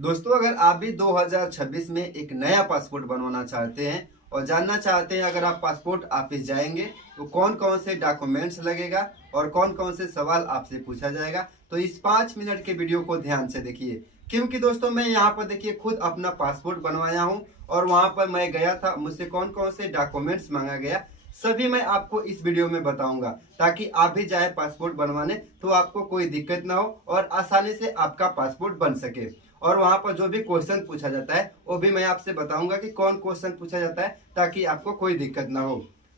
दोस्तों, अगर आप भी 2026 में एक नया पासपोर्ट बनवाना चाहते हैं और जानना चाहते हैं अगर आप पासपोर्ट ऑफिस जाएंगे तो कौन कौन से डॉक्यूमेंट्स लगेगा और कौन कौन से सवाल आपसे पूछा जाएगा, तो इस 5 मिनट के वीडियो को ध्यान से देखिए। क्योंकि दोस्तों मैं यहाँ पर देखिए खुद अपना पासपोर्ट बनवाया हूँ और वहाँ पर मैं गया था, मुझसे कौन कौन से डॉक्यूमेंट्स मांगा गया सभी मैं आपको इस वीडियो में बताऊंगा, ताकि आप भी जाए पासपोर्ट बनवाने तो आपको कोई दिक्कत ना हो और आसानी से आपका पासपोर्ट बन सके। और वहां पर जो भी क्वेश्चन पूछा जाता है वो भी मैं आपसे बताऊंगा कि कौन क्वेश्चन पूछा जाता है, ताकि आपको कोई दिक्कत ना हो।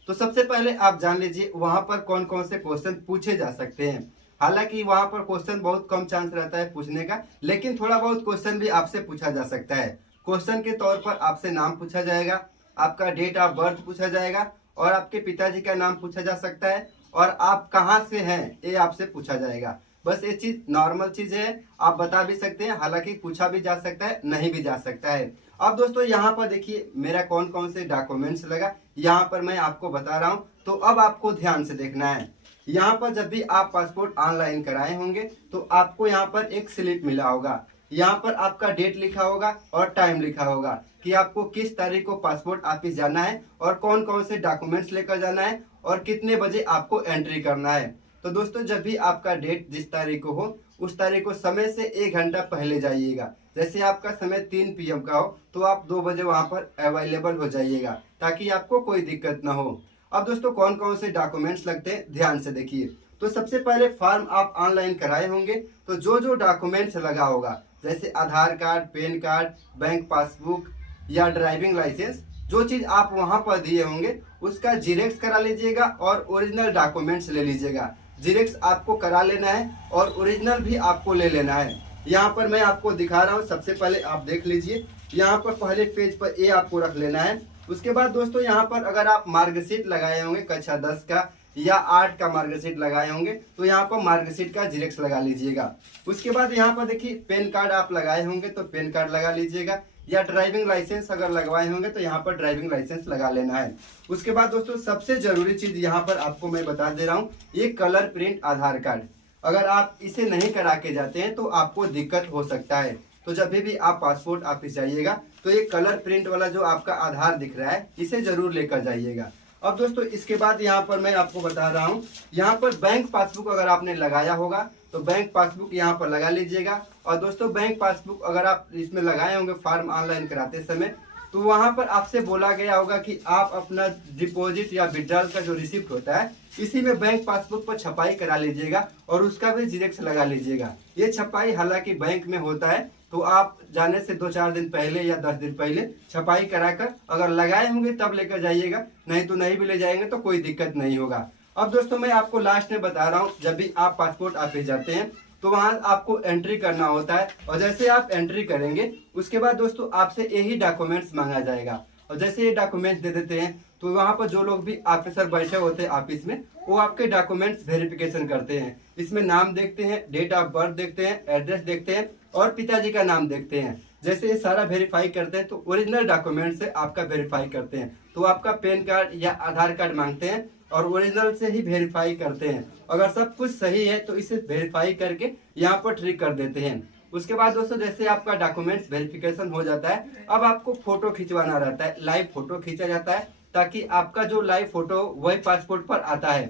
तो सबसे पहले आप जान लीजिए वहां पर कौन कौन से क्वेश्चन पूछे जा सकते हैं। हालांकि वहां पर क्वेश्चन बहुत कम चांस रहता है पूछने का, लेकिन थोड़ा बहुत क्वेश्चन भी आपसे पूछा जा सकता है। क्वेश्चन के तौर पर आपसे नाम पूछा जाएगा, आपका डेट ऑफ बर्थ पूछा जाएगा और आपके पिताजी का नाम पूछा जा सकता है और आप कहाँ से हैं ये आपसे पूछा जाएगा। बस ये चीज नॉर्मल चीज है, आप बता भी सकते हैं, हालांकि पूछा भी जा सकता है नहीं भी जा सकता है। अब दोस्तों यहाँ पर देखिए मेरा कौन कौन से डॉक्यूमेंट्स लगा, यहाँ पर मैं आपको बता रहा हूँ। तो अब आपको ध्यान से देखना है। यहाँ पर जब भी आप पासपोर्ट ऑनलाइन कराए होंगे तो आपको यहाँ पर एक स्लिप मिला होगा। यहाँ पर आपका डेट लिखा होगा और टाइम लिखा होगा कि आपको किस तारीख को पासपोर्ट ऑफिस जाना है और कौन कौन से डॉक्यूमेंट्स लेकर जाना है और कितने बजे आपको एंट्री करना है। तो दोस्तों जब भी आपका डेट जिस तारीख को हो उस तारीख को समय से 1 घंटा पहले जाइएगा। जैसे आपका समय 3 PM का हो तो आप 2 बजे वहां पर अवेलेबल हो जाइएगा, ताकि आपको कोई दिक्कत ना हो। अब दोस्तों कौन कौन से डॉक्यूमेंट्स लगते हैं ध्यान से देखिए। तो सबसे पहले फॉर्म आप ऑनलाइन कराए होंगे तो जो जो डॉक्यूमेंट्स लगा होगा, जैसे Aadhaar card, pan card, bank passbook या ड्राइविंग लाइसेंस, जो चीज आप वहां पर दिए होंगे उसका जीरेक्स करा लीजिएगा और ओरिजिनल डॉक्यूमेंट्स ले लीजिएगा। जीरेक्स आपको करा लेना है और ओरिजिनल भी आपको ले लेना है। यहाँ पर मैं आपको दिखा रहा हूँ, सबसे पहले आप देख लीजिए। यहाँ पर पहले पेज पर ए आपको रख लेना है। उसके बाद दोस्तों यहाँ पर अगर आप मार्कशीट लगाए होंगे कक्षा 10 का या 8 का मार्कशीट लगाए होंगे तो यहाँ पर मार्कशीट का जीरेक्स लगा लीजिएगा। उसके बाद यहाँ पर देखिए पैन कार्ड आप लगाए होंगे तो पैन कार्ड लगा लीजिएगा, या ड्राइविंग लाइसेंस अगर लगवाए होंगे तो यहाँ पर ड्राइविंग लाइसेंस लगा लेना है। उसके बाद दोस्तों सबसे जरूरी चीज यहाँ पर आपको मैं बता दे रहा हूँ, ये कलर प्रिंट आधार कार्ड। अगर आप इसे नहीं करा के जाते हैं तो आपको दिक्कत हो सकता है। तो जब भी आप पासपोर्ट ऑफिस जाइएगा तो ये कलर प्रिंट वाला जो आपका आधार दिख रहा है इसे जरूर लेकर जाइएगा। अब दोस्तों इसके बाद यहाँ पर मैं आपको बता रहा हूँ, यहाँ पर बैंक पासबुक अगर आपने लगाया होगा तो बैंक पासबुक यहाँ पर लगा लीजिएगा। और दोस्तों बैंक पासबुक अगर आप इसमें लगाए होंगे फॉर्म ऑनलाइन कराते समय तो वहाँ पर आपसे बोला गया होगा कि आप अपना डिपॉजिट या विड्रॉल का जो रिसिप्ट होता है इसी में बैंक पासबुक पर छपाई करा लीजिएगा और उसका भी जीरेक्स लगा लीजिएगा। ये छपाई हालांकि बैंक में होता है तो आप जाने से 2-4 दिन पहले या 10 दिन पहले छपाई कराकर अगर लगाए होंगे तब लेकर जाइएगा, नहीं तो नहीं भी ले जाएंगे तो कोई दिक्कत नहीं होगा। अब दोस्तों मैं आपको लास्ट में बता रहा हूँ, जब भी आप पासपोर्ट ऑफिस जाते हैं तो वहां आपको एंट्री करना होता है और जैसे आप एंट्री करेंगे उसके बाद दोस्तों आपसे यही डॉक्यूमेंट्स मांगा जाएगा। और जैसे ये डॉक्यूमेंट्स दे देते हैं तो वहां पर जो लोग भी ऑफिसर बैठे होते हैं ऑफिस में वो आपके डॉक्यूमेंट्स वेरिफिकेशन करते हैं। इसमें नाम देखते हैं, डेट ऑफ बर्थ देखते हैं, एड्रेस देखते हैं और पिताजी का नाम देखते हैं। जैसे ये सारा वेरीफाई करते हैं तो ओरिजिनल डॉक्यूमेंट से आपका वेरीफाई करते हैं। तो आपका पैन कार्ड या आधार कार्ड मांगते हैं और ओरिजिनल से ही वेरीफाई करते हैं। अगर सब कुछ सही है तो इसे वेरीफाई करके यहाँ पर ट्रिक कर देते हैं। उसके बाद दोस्तों जैसे आपका डॉक्यूमेंट्स वेरिफिकेशन हो जाता है, अब आपको फोटो खिंचवाना रहता है, लाइव फोटो खींचा जाता है ताकि आपका जो लाइव फोटो वही पासपोर्ट पर आता है।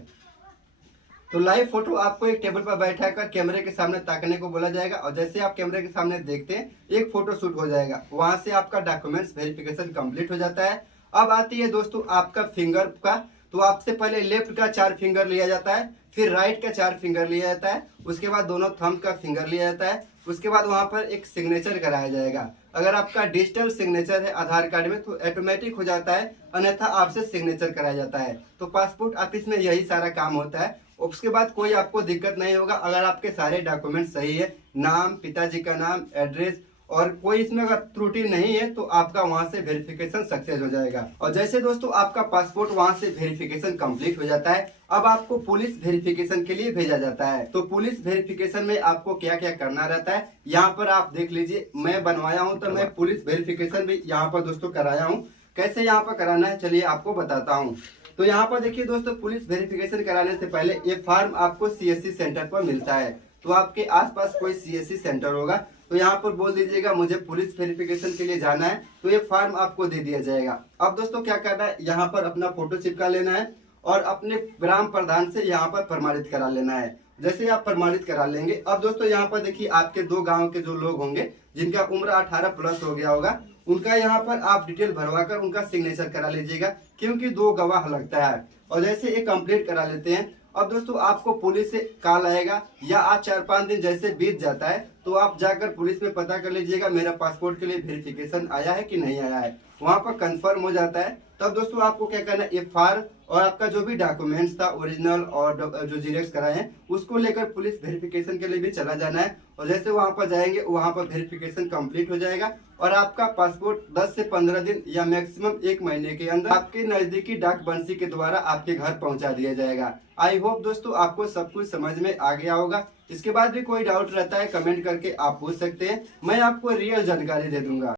तो लाइव फोटो आपको एक टेबल पर बैठा कर कैमरे के सामने ताकने को बोला जाएगा और जैसे आप कैमरे के सामने देखते हैं एक फोटो शूट हो जाएगा, वहां से आपका डॉक्यूमेंट्स वेरिफिकेशन कंप्लीट हो जाता है। अब आती है दोस्तों आपका फिंगर का। तो आपसे पहले लेफ्ट का 4 फिंगर लिया जाता है, फिर राइट का 4 फिंगर लिया जाता है, उसके बाद दोनों थंब का फिंगर लिया जाता है। उसके बाद वहां पर एक सिग्नेचर कराया जाएगा। अगर आपका डिजिटल सिग्नेचर है आधार कार्ड में तो ऑटोमेटिक हो जाता है, अन्यथा आपसे सिग्नेचर कराया जाता है। तो पासपोर्ट ऑफिस में यही सारा काम होता है। उसके बाद कोई आपको दिक्कत नहीं होगा अगर आपके सारे डॉक्यूमेंट सही है, नाम, पिताजी का नाम, एड्रेस और कोई इसमें अगर त्रुटि नहीं है तो आपका वहां से वेरिफिकेशन सक्सेस हो जाएगा। और जैसे दोस्तों आपका पासपोर्ट वहां से वेरिफिकेशन कंप्लीट हो जाता है, अब आपको पुलिस वेरिफिकेशन के लिए भेजा जाता है। तो पुलिस वेरिफिकेशन में आपको क्या क्या करना रहता है यहाँ पर आप देख लीजिए। मैं बनवाया हूँ तो मैं पुलिस वेरिफिकेशन भी यहाँ पर दोस्तों कराया हूँ। कैसे यहाँ पर कराना है चलिए आपको बताता हूँ। तो यहाँ पर देखिए दोस्तों पुलिस वेरिफिकेशन कराने से पहले ये फॉर्म आपको CSC सेंटर पर मिलता है। तो आपके आसपास कोई CSC सेंटर होगा तो यहाँ पर बोल दीजिएगा मुझे पुलिस वेरिफिकेशन के लिए जाना है, तो ये फॉर्म आपको दे दिया जाएगा। अब दोस्तों क्या करना है, यहाँ पर अपना फोटो चिपका लेना है और अपने ग्राम प्रधान से यहाँ पर प्रमाणित करा लेना है। जैसे आप प्रमाणित करा लेंगे, अब दोस्तों यहाँ पर देखिए आपके 2 गांव के जो लोग होंगे जिनका उम्र 18 प्लस हो गया होगा, उनका यहाँ पर आप डिटेल भरवा कर उनका सिग्नेचर करा लीजिएगा, क्योंकि 2 गवाह लगता है। और जैसे ये कंप्लीट करा लेते हैं, अब दोस्तों आपको पुलिस से कॉल आएगा या आज 4-5 दिन जैसे बीत जाता है तो आप जाकर पुलिस में पता कर लीजिएगा मेरा पासपोर्ट के लिए वेरिफिकेशन आया है कि नहीं आया है। वहां पर कंफर्म हो जाता है, तब दोस्तों आपको क्या करना है, ये फॉर्म और आपका जो भी डॉक्यूमेंट्स था ओरिजिनल और जो जीरोक्स कराए हैं उसको लेकर पुलिस वेरिफिकेशन के लिए भी चला जाना है। और जैसे वहां पर जाएंगे वहां पर वेरिफिकेशन कंप्लीट हो जाएगा और आपका पासपोर्ट 10 से 15 दिन या मैक्सिमम 1 महीने के अंदर आपके नजदीकी डाक बंसी के द्वारा आपके घर पहुंचा दिया जाएगा। आई होप दोस्तों आपको सब कुछ समझ में आ गया होगा। इसके बाद भी कोई डाउट रहता है कमेंट करके आप पूछ सकते हैं, मैं आपको रियल जानकारी दे दूंगा।